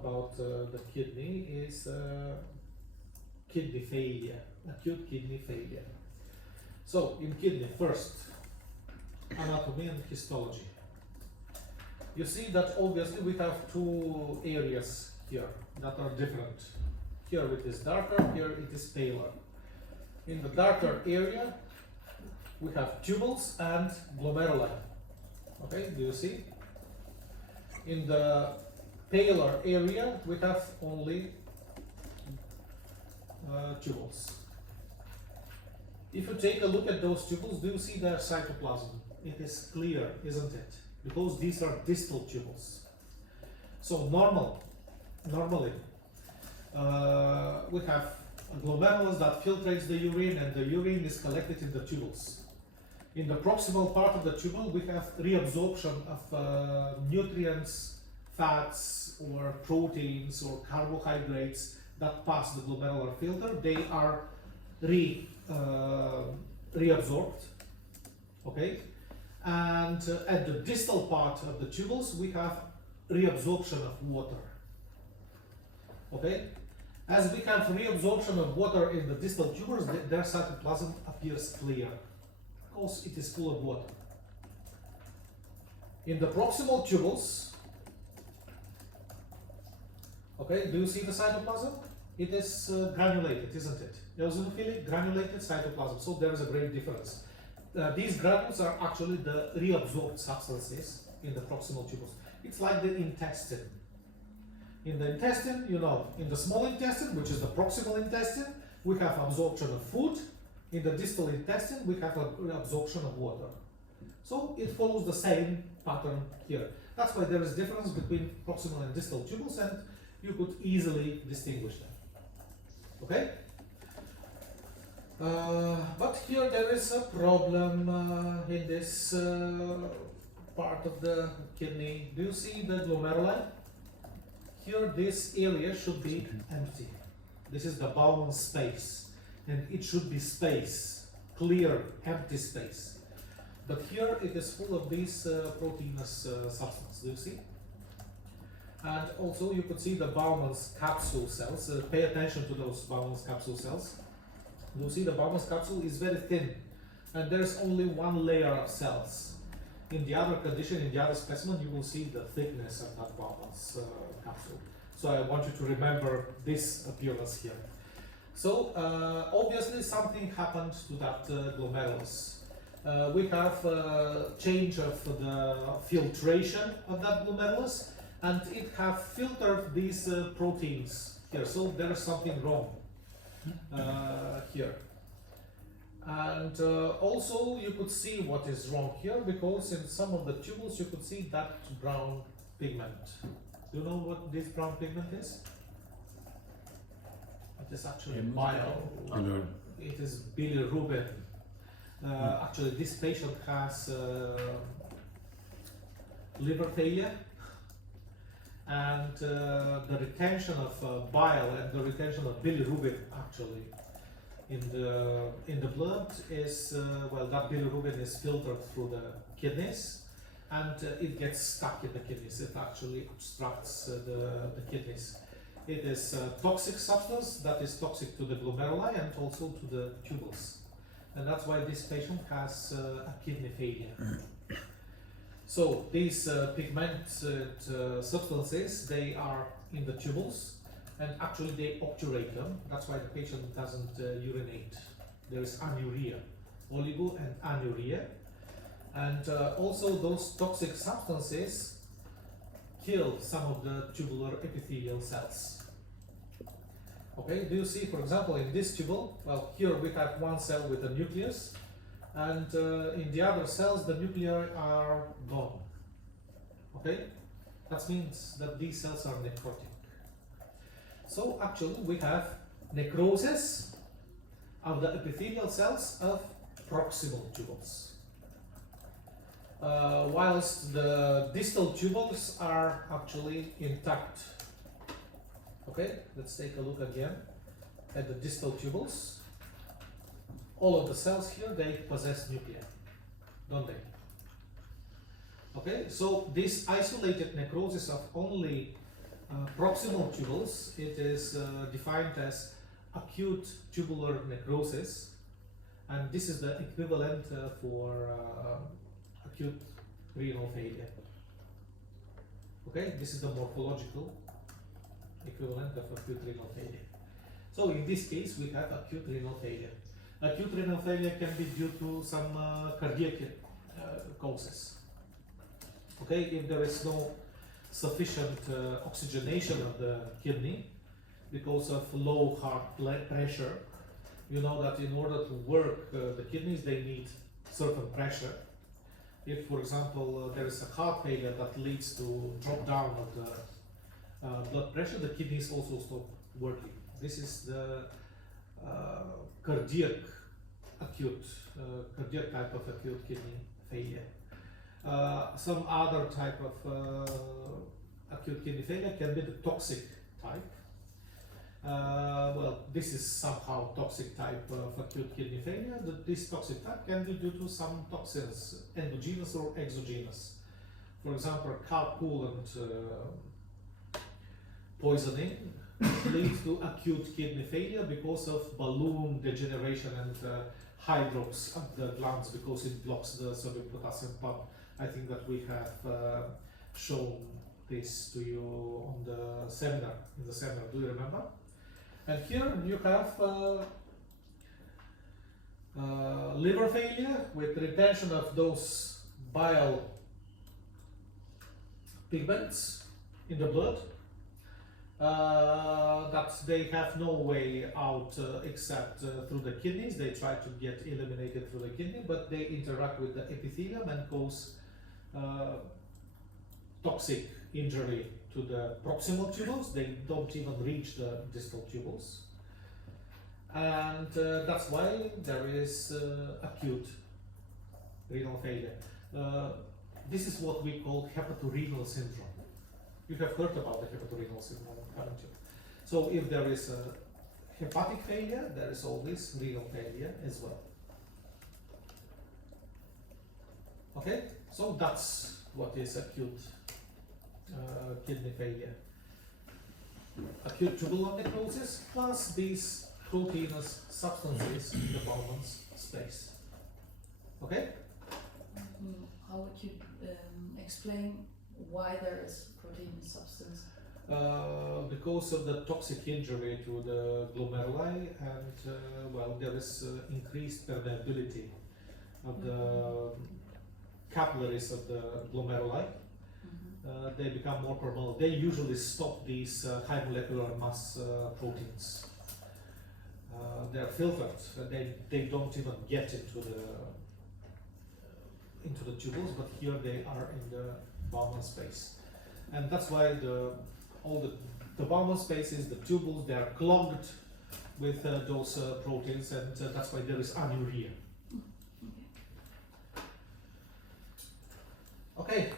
about the kidney is kidney failure, acute kidney failure. So in kidney, first, anatomy and histology. You see that obviously we have two areas here that are different. Here it is darker, here it is paler. In the darker area, we have tubules and glomeruli. Okay, do you see? In the paler area, we have only tubules. If you take a look at those tubules, do you see their cytoplasm? It is clear, isn't it? Because these are distal tubules. So normally, we have glomerulus that filtrates the urine, and the urine is collected in the tubules. In the proximal part of the tubule, we have reabsorption of nutrients, fats, or proteins, or carbohydrates that pass the glomerular filter. They are reabsorbed, okay? And at the distal part of the tubules, we have reabsorption of water, okay? As we have reabsorption of water in the distal tubules, their cytoplasm appears clear, because it is full of water. In the proximal tubules, okay, do you see the cytoplasm? It is granulated, isn't it? Eosinophilic granulated cytoplasm, so there is a great difference. These granules are actually the reabsorbed substances in the proximal tubules. It's like the intestine. In the intestine, you know, in the small intestine, which is the proximal intestine, we have absorption of food. In the distal intestine, we have absorption of water. So it follows the same pattern here. That's why there is difference between proximal and distal tubules, and you could easily distinguish them. Okay? But here there is a problem in this part of the kidney. Do you see the glomeruli? Here this area should be empty. This is the Bowman space, and it should be space, clear, empty space. But here it is full of these proteinous substance. Do you see? And also you could see the Bowman's capsule cells. Pay attention to those Bowman's capsule cells. You see the Bowman's capsule is very thin, and there's only one layer of cells. In the other condition, in the other specimen, you will see the thickness of that Bowman's capsule. So I want you to remember this appearance here. So obviously something happened to that glomerulus. We have change of the filtration of that glomerulus, and it have filtered these proteins here. So there is something wrong here. And also you could see what is wrong here, because in some of the tubules you could see that brown pigment. Do you know what this brown pigment is? It is actually bile. It is bilirubin. Actually, this patient has liver failure, and the retention of bile and the retention of bilirubin actually in the blood is well, that bilirubin is filtered through the kidneys, and it gets stuck in the kidneys. It actually obstructs the kidneys. It is a toxic substance that is toxic to the glomeruli and also to the tubules, and that's why this patient has a kidney failure. So these pigmented substances, they are in the tubules, and actually they obturate them. That's why the patient doesn't urinate. There is anuria, oligo and anuria. And also those toxic substances kill some of the tubular epithelial cells. Okay, do you see, for example, in this tubule, well, here we have one cell with a nucleus, and in the other cells the nuclei are gone. Okay, that means that these cells are necrotic. So actually we have necrosis of the epithelial cells of proximal tubules, whilst the distal tubules are actually intact. Okay, let's take a look again at the distal tubules. All of the cells here, they possess nuclei, don't they? Okay, so this isolated necrosis of only proximal tubules, it is defined as acute tubular necrosis, and this is the equivalent for acute renal failure. Okay, this is the morphological equivalent of acute renal failure. So in this case, we have acute renal failure. Acute renal failure can be due to some cardiac causes. Okay, if there is no sufficient oxygenation of the kidney because of low heart pressure, you know that in order to work the kidneys, they need certain pressure. If, for example, there is a heart failure that leads to drop down of the blood pressure, the kidneys also stop working. This is the cardiac type of acute kidney failure. Some other type of acute kidney failure can be the toxic type. Well, this is somehow toxic type of acute kidney failure. This toxic type can be due to some toxins, endogenous or exogenous. For example, carcoolant poisoning leads to acute kidney failure because of balloon degeneration and hydrops of the glands because it blocks the sodium potassium pump. I think that we have shown this to you on the seminar, do you remember? And here you have liver failure with retention of those bile pigments in the blood that they have no way out except through the kidneys. They try to get eliminated through the kidney, but they interact with the epithelium and cause toxic injury to the proximal tubules. They don't even reach the distal tubules, and that's why there is acute renal failure. This is what we call hepatorenal syndrome. You have heard about the hepatorenal syndrome, haven't you? So if there is a hepatic failure, there is always renal failure as well. Okay, so that's what is acute kidney failure. Acute tubular necrosis plus these proteinous substances in the Bowman's space. Okay? How would you explain why there is protein substance? Because of the toxic injury to the glomeruli, and well, there is increased permeability of the capillaries of the glomeruli. They become more permeable. They usually stop these high molecular mass proteins. They are filtered. They don't even get into the tubules, but here they are in the Bowman space, and that's why all the Bowman spaces, the tubules, they are clogged with those proteins, and that's why there is anuria. Okay.